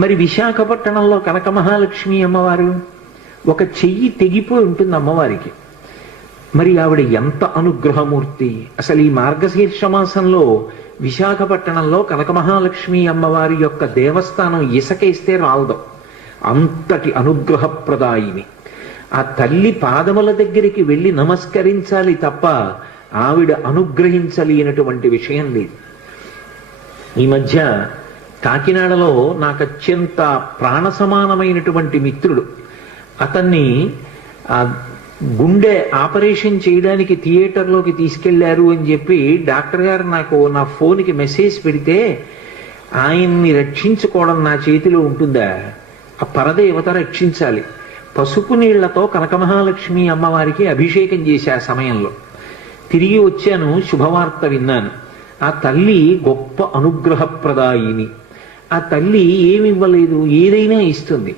మరి విశాఖపట్నంలో కనక మహాలక్ష్మి అమ్మవారు? ఒక చెయ్యి తెగిపోయి ఉంటుంది అమ్మవారికి. మరి ఆవిడ ఎంత అనుగ్రహమూర్తి. అసలు ఈ మార్గశీర్ష మాసంలో విశాఖపట్నంలో కనక మహాలక్ష్మి అమ్మవారి యొక్క దేవస్థానం ఇసకేస్తే రాలదు. అంతటి అనుగ్రహప్రదాయిని ఆ తల్లి పాదముల దగ్గరికి వెళ్ళి నమస్కరించాలి తప్ప ఆవిడ అనుగ్రహించలేనటువంటి విషయం లేదు. ఈ మధ్య కాకినాడలో నాకు అత్యంత ప్రాణ సమానమైనటువంటి మిత్రుడు. అతన్ని గుండె ఆపరేషన్ చేయడానికి థియేటర్లోకి తీసుకెళ్ళారు అని చెప్పి డాక్టర్ గారు నాకు నా ఫోన్కి మెసేజ్ పెడితే ఆయన్ని రక్షించుకోవడం నా చేతిలో ఉంటుందా? ఆ పరదేవత రక్షించాలి. పసుపు నీళ్ళతో కనకమహాలక్ష్మి అమ్మవారికి అభిషేకం చేసే ఆ సమయంలో. తిరిగి వచ్చాను శుభవార్త విన్నాను. ఆ తల్లి గొప్ప అనుగ్రహప్రదాయిని. ఆ తల్లి ఏమి ఇవ్వలేదు ఏదైనా ఇస్తుంది.